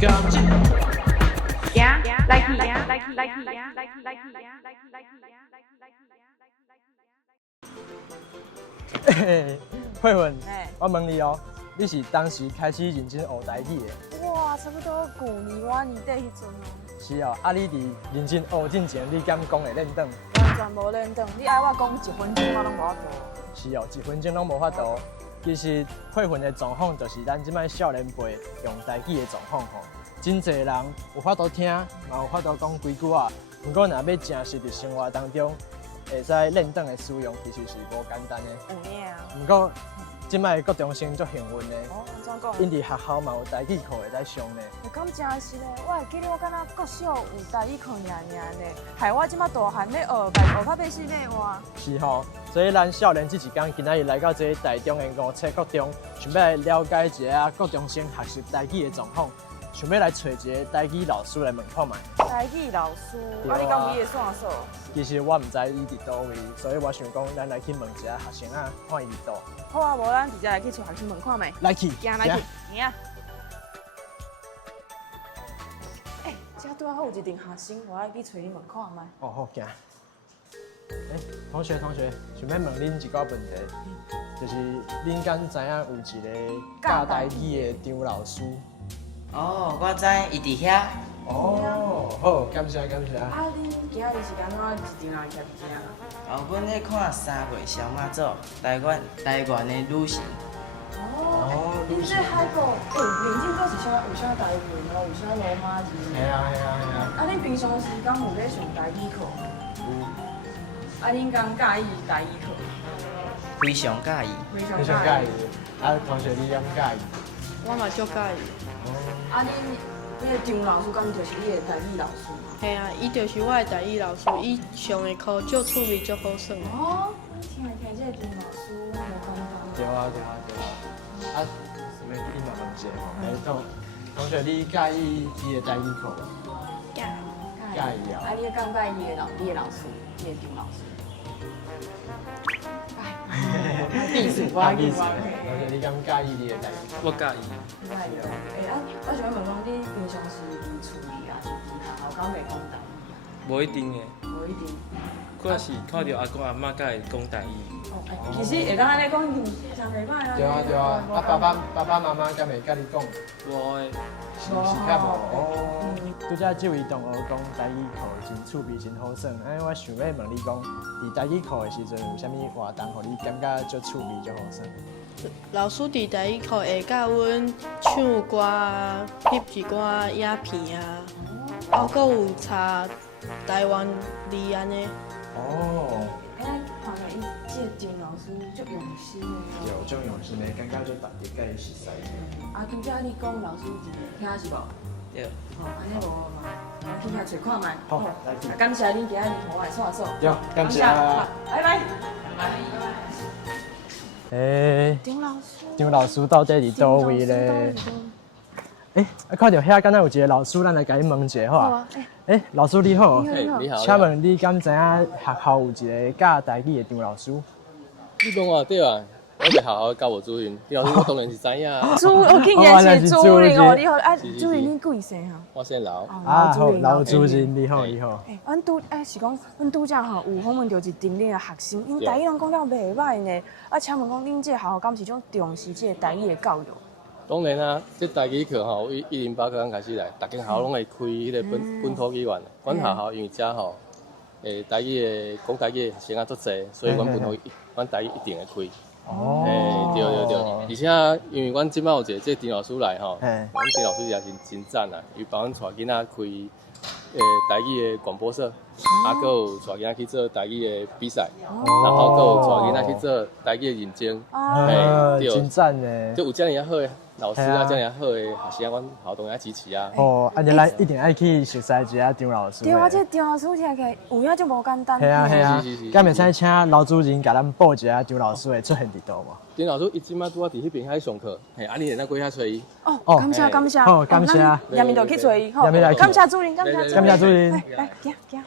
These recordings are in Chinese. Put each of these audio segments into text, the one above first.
感情。來去。慧文，我問你哦，你是當時開始認真學台語的？哇，差不多舊年我年底迄陣哦。是哦，啊你佇認真學之前，你敢講會練轉？完全無練轉，你愛我講1分鐘我攏無法度。是哦，1分鐘攏無法度。其實慧文的狀況就是咱即擺少年輩用台語的狀況吼，真濟人有法度聽，嘛有法度講幾句啊。不過若要正實佇生活當中，會使練轉的使用，其實是無簡單的。有影啊。不過即擺國中生足幸運的，安怎講？因佇學校嘛有台語課會使上呢。敢真是咧，我會記得我敢若國小有台語課爾呢，害我即擺大漢咧學到要死咧換。是吼，所以咱少年這一天今仔日來到這個台中的5冊國中，想要來了解一下國中生學習台語的狀況，想要來找一個台語老師來問看賣。台語老師，你敢有伊的線索？其實我唔知伊佇倒位，所以我想講，咱來去問一下學生啊，看伊佇倒。好啊，無咱直接來去找學生問看賣。來去，行來去，行啊。遮拄啊好有一陣學生，我愛去找你問看賣。哦，好，行。同學，想要問恁一個問題，就是恁敢知影有一個教台語的張老師？哦，我知，伊佇遐。哦，好，感謝。啊，恁今仔日是安怎一定人徛佇遮？哦，阮咧看3月小媽祖，台灣的女神。哦，恁這海國，面頂閣是有啥台語咯，有啥羅馬字？係啊。啊，恁平常時敢有咧上台語課？有。啊，恁敢介意台語課？非常介意。非常介意。啊，同學你敢介意？我嘛足介意。啊，恁迄個張老師，敢就是你的台語老師嗎？嘿啊，伊就是我的台語老師，伊上的課足趣味，足好耍。哦，聽這個張老師，我無感覺。對啊。啊，什麼？你嘛問一下吼，同學你介意伊的台語課無？介意啊。啊，你敢介意你的老師，你的張老師？意思。同學你敢介意你的台語？我介意。介意哦。我想要問講，你平常時佇厝裡啊，是佇學校，敢會講台語？無一定誒。無一定。我是看到阿公阿媽才會講台語。其實會當安尼講，真袂歹啊。對啊。啊，爸爸媽媽敢會甲你講？無誒。是較無哦。拄則這位同學講台語課真趣味，真好耍。我想要問你講，佇台語課的時陣有啥物活動，互你感覺足趣味、足好耍？老師佇台語課會教阮唱歌啊，翕一寡影片啊，啊，閣有查台灣字安尼。哦。看到伊這張老師足用心的。有足用心的，感覺足特別，甲伊熟悉。啊，拄則你講老師是聽是無？對。哦，安尼無嘛，我去遐找看覓。好，來去。感謝恁今日和我來掃掃。有，感謝。拜拜。張老師到底佇倒位咧？看到遐敢若有一個老師，咱來甲伊問一下好啊。老師你好。你好。請問你敢知影學校有一個教台語的張老師？你講我對啊，我在學校教無主任，張老師我當然是知影。我竟然是主任哦，你好，啊，主任你幾歲哈？我姓劉。啊，好，劉主任你好。阮拄是講，阮拄則吼有訪問到一陣恁的學生，因台語攏講了袂歹呢。啊，請問講恁這學校敢是種重視這個台語的教育？當然啊，這台語課吼，108個人開始來，逐間學校攏會開迄個本土語言。阮學校因為遮吼，台語的講台語的學生啊足濟，所以阮台語一定會開。哦。對，而且因為阮即擺有一個這張老師來吼，阮張老師也是真讚啊，伊幫阮帶囡仔開台語的廣播社，啊，閣有帶囡仔去做台語的比賽，然後閣有帶囡仔去做台語的認證。對，真讚呢。就有這樣好的老師啊，這樣好的學生，阮校長也支持啊。哦，啊，咱一定愛去熟悉一下張老師。對啊，這張老師聽起來有影就無簡單。係啊。敢會使請老主任甲咱報一下張老師的出現佇倒無？張老師伊即馬拄仔佇迄邊喺上課，啊，你咱過遐找伊。哦，感謝。好，感謝。下面就去找伊，好。感謝主任，感謝主任。來，行。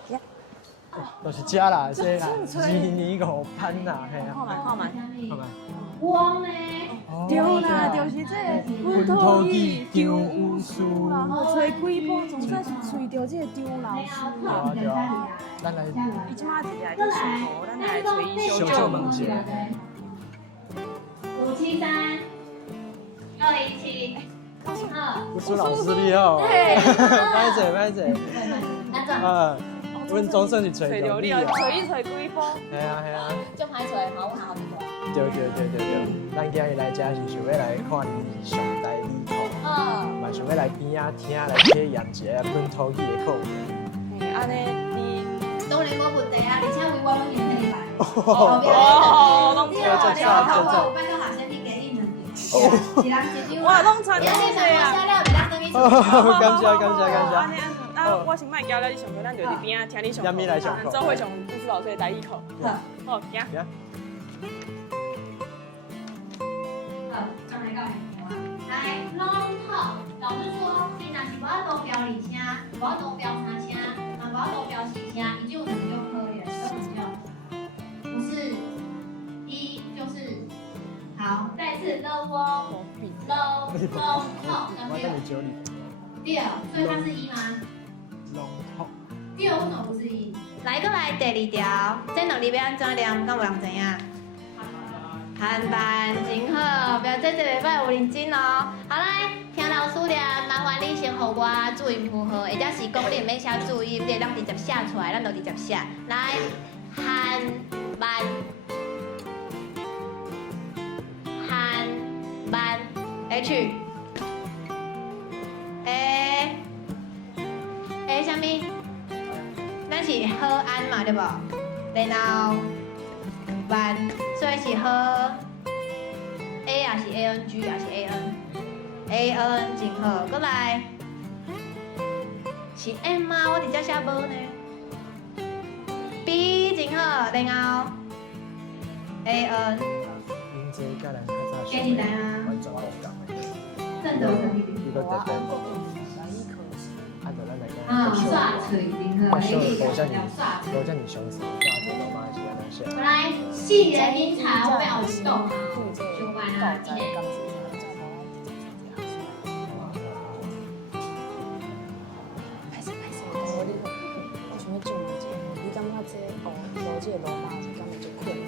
就是這啦，這啦，205班啦，係啊。看賣。光呢？對啦，就是這個本土語張有書啦，吼，找幾部總算是找到這個張老師。對啊，咱來，伊即馬佇來去上課，咱來找伊小酒問一下。573-217。吳蘇老師你好，歹勢，阮總算是找到你啊！找伊找幾部？係啊，就歹找，好，我好唔錯。對，咱今日來這是想要來看你上台語課，嘛想要來邊仔聽來體驗一下本土語的課程。安尼你當然冇問題啊，而且為我攏認得來。哦，攏錯我有辦到學生去給你們。一人一張。哇，攏傳到這啊！感謝。啊，我先賣交了，你上課，咱就佇邊仔聽你上課。咪來上課。做會上吳蘇老師的台語課。好，行。好，上來到來，long talk。老師說，你若是無法度標二聲，無法度標三聲，嘛無法度標四聲，伊就能用可憐，都能用。不是，一就是好，再次 long talk，第二，所以它是一嗎？ long talk。第二為什麼不是一？來過來第二條，這兩字要安怎念？敢有人知影？韓版真好，表姐這禮拜有認真哦。好來，聽老師念，麻煩你先給我注音符號，或者是講你唔免寫注音，你咱直接寫出來，咱就直接寫。來，韓版 H A 什麼？咱是好安嘛，對不？然後版，所以是好 A 也是 ANG 也是 AN 真好。過來是 M 嗎？我直接寫無呢。B 真好，然後 AN。給你答啊。正德成語。刷嘴真好，我叫你熊子，本來細人因材我要動啊，就完了。我想要做一件，你感覺這學這個羅馬是感覺最困難？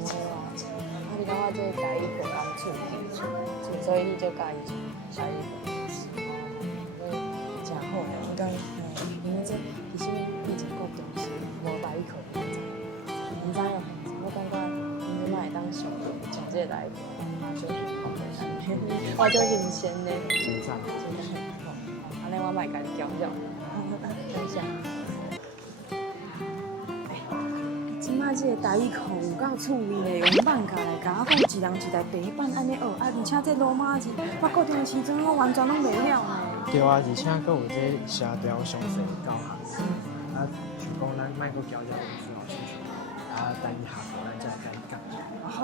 無啊，你感覺這台語課剛出，所以你就介意台語課。真好呀，我講，因為這其實以前國中是無台語課，唔知哦。我感覺你即擺會當上這個台語課，我就新鮮呢。真讚。好，安尼我賣家己教教。感謝。即擺這個台語課有夠趣味的，用放假來甲我講一人一台白板安尼學，而且這羅馬字，我國中的時陣我完全攏袂曉呢。對啊，而且佫有這聲調詳細教學，像講咱莫佫教吳蘇老師上，台語下課咱再來甲伊講。好。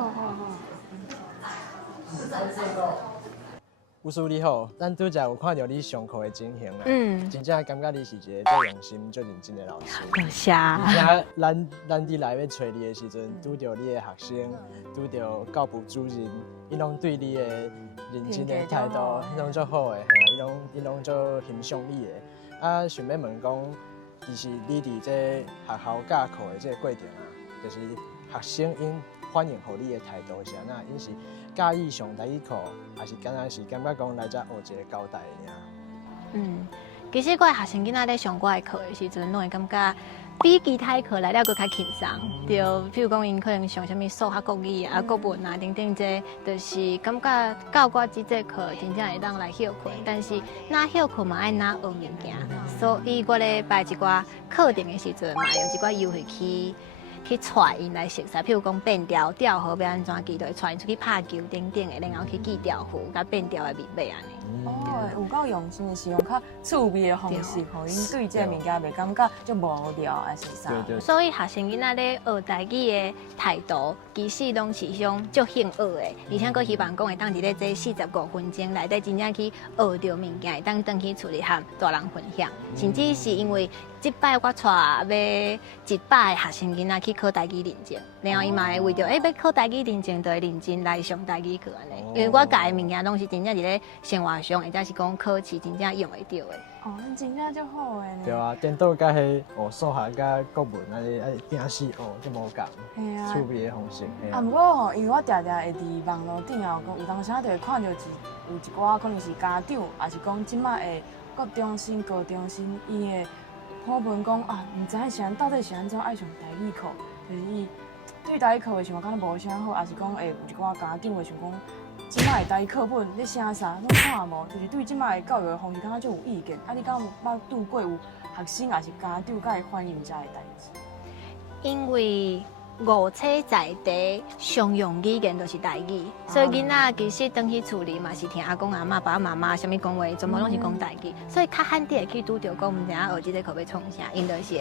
吳蘇你好，咱拄則有看到你上課的情形啦，真正感覺你是一個最用心、最認真的老師。感謝。而且咱佇來要找你的時陣，拄到你的學生，拄到教務主任，伊攏對你的認真的態度，伊攏足好的，伊攏足欣賞你的。想要問講，就是你佇這學校教課的這個過程啊，就是學生因歡迎互你的態度是安怎？因是介意上台語課，還是敢若是感覺講來遮學一個交代爾？其實我的學生囡仔咧上我的課的時陣，攏會感覺比其他課來了佫較輕鬆。對，譬如講因可能上啥物數學、國語啊、國文啊等等，這就是感覺教我這節課真正會當來休困。但是哪休困嘛愛哪學物件，所以我咧排一寡課程的時陣嘛，用一寡優惠去帶因來熟悉，譬如講變調、調號要安怎記，就會帶因出去拍球等等的，然後去記調符、甲變調的密碼安尼。哦，有夠用心的是用較趣味的方式，互因對這個物件袂感覺就無聊還是啥。所以學生囡仔咧學台語的態度，其實攏是種足興學的，而且佫希望講會當佇咧這45分鐘內底真正去學着物件，會當轉去厝裡和大人分享，甚至是因為。這擺我帶要100個學生囡仔去考台語認證，然後伊嘛會為着要考台語認證，就會認真來上台語課安尼。因為我教的物件攏是真正佇咧生活上，或者是講考試真正用會到的。哦，真正就好誒。對啊，顛倒甲迄數學甲國文安尼拼死哦，就無共。係啊。趣味的方式。啊，不過吼，因為我常常會佇網絡頂啊，有當時就會看到有一寡可能是家長，也是講即擺的國中生、高中生，伊會討論講啊，唔知到底是安怎愛上台語課，就是伊對台語課的想法敢若無啥好，也是講有一寡家長會想講，即擺的台語課本咧寫啥，攏看無，就是對即擺的教育的方式，敢若就有意見。啊，你敢有捌拄過有學生也是家長甲會反映這個代志？因為5歲在地常用語言就是台語，所以囡仔其實回去厝裡嘛是聽阿公阿嬤、爸爸媽媽啥物講話，全部攏是講台語，所以較罕啲會去拄着講毋知影學即個課要創啥，因就是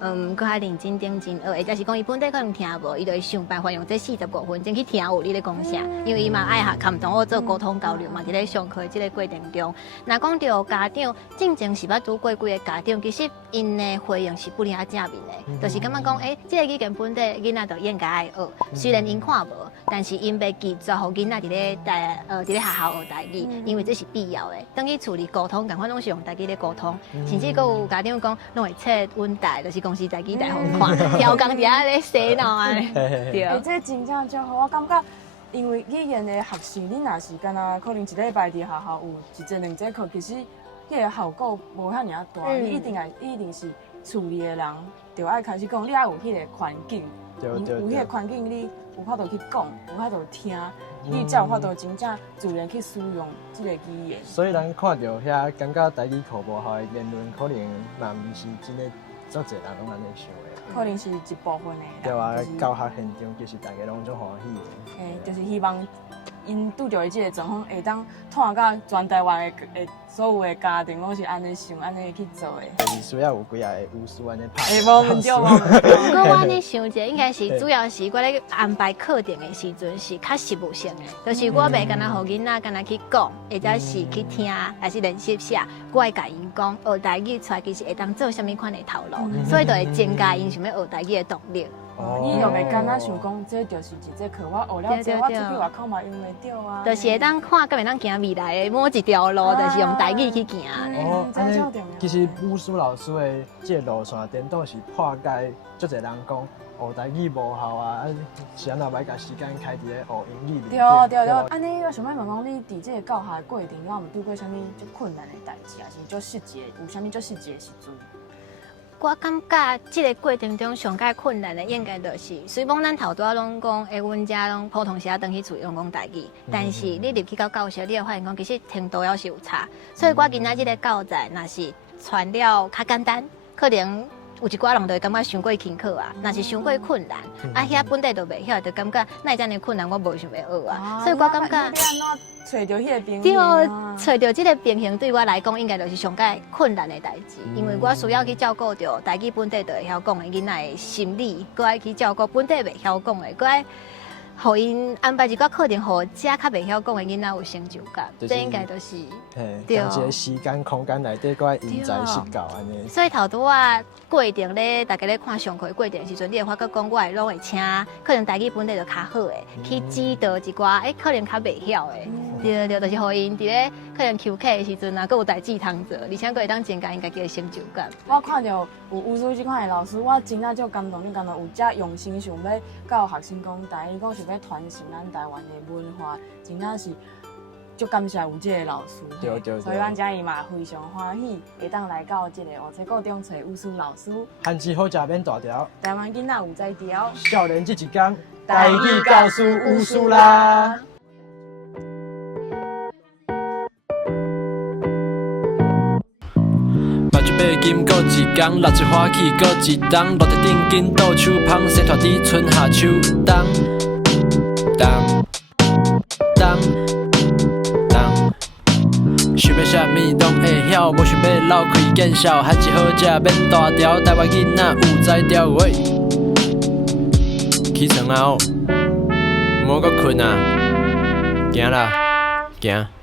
會較認真認真學，或者是講伊本地可能聽無，伊就會想辦法用這45分鐘去聽有你咧講啥，因為伊嘛愛學看同學做溝通交流嘛，佇咧上課的即個過程中，若講到家長，正正是捌拄過幾個家長，其實因的回應是不哩正面的，就是感覺講即個語言本地囡仔就應該愛學，雖然因看無，但是因要記住，互囡仔佇咧佇咧學校學台語，因為這是必要的。等於處理溝通，共款攏是用台語咧溝通，甚至佫有家長講，攏會切阮台，就是公司台語台互看，調工佇遐咧洗腦安尼。對，這真正就好，我感覺，因為語言的學習，你若是敢若可能一禮拜佇學校有一節兩節課，其實迄個效果無遐爾啊大，你一定是厝裡的人，就愛開始講，你愛有迄個環境。有迄個環境，你有法度去講，有法度聽，你才有法度真正自然去使用這個語言。所以咱看到遐感覺台語課無效的言論，可能嘛毋是真的，足儕人攏安尼想的。可能是一部分的。對啊，教學現場其實大家攏足歡喜的。就是希望因拄着的這個狀況，會當傳到全台灣的所有的家庭，攏是安尼想，安尼去做的。就是需要有幾個有師安尼拍。無問題，無問題。不過我安尼想者，應該是主要是我咧安排課程的時陣是較實務性的，就是我袂干那互囡仔干那去講，或者是去聽，還是練習寫，我會甲因講學台語出來其實會當做啥物款的頭路，所以就會增加因想要學台語的動力。你又袂干那想講，這就是一節課，我學了這，我出去外口嘛用袂着啊。就是會當看，敢會當行未來的某一條路，就是用台語去行。安尼其實武術老師的這個路線顛倒是破解，足儕人講學台語無效啊，是安怎歹甲時間開佇咧學英語。對，安尼我想要問講，你佇這個教學的過程，有毋拄過啥物足困難的代誌，還是足實際的？有啥物足實際的時陣？我感覺這個過程中上較困難的應該就是，雖然咱頭拄仔攏講，阮遮攏普通時啊，轉去厝攏講台語，但是你入去到教室，你會發現講，其實程度還是有差。所以我今仔這個教材，若是傳了較簡單，可能有一寡人就會感覺傷過輕巧啊，若是傷過困難，遐本地就袂曉，就感覺那這樣的困難，我無想要學啊。所以我感覺。找到迄個平衡，對，找到這個平衡對我來講，應該就是上較困難的代志，因為我需要去照顧到台語本地就會曉講的囡仔的心理，擱愛去照顧本地袂曉講的，擱愛互因安排一個課程，互遮較袂曉講的囡仔有成就感。這應該就是對，一個時間空間內底擱愛因材施教安尼。所以頭拄仔過程咧，大家咧看上課的過程的時陣，你會發覺講，我會攏會請可能台語本地就較好的，去指導一寡可能較袂曉的。對，就是互因佇咧可能求課的時陣啊，擱有代誌通做，而且擱會當增加因家己的成就感。我看到有武術這款的老師，我真正足感動，你感覺有遮用心想要教學生講台語，講想要傳承咱台灣的文化，真正是足感謝有這個老師。對。所以咱遮伊嘛非常歡喜，會當來到這個烏冊高中找武術老師。漢字好食變大條，台灣囡仔有才調，少年這一天，台語教師武術啦。八金過一天，六一花氣過一冬，落地頂緊倒手香，洗拖地春夏秋冬，冬冬冬。啥物攏會曉，無想要流開見笑，漢字好食免大條，台灣囡仔有才調喂。起床啊哦，毋好閣困啊，行啦，行。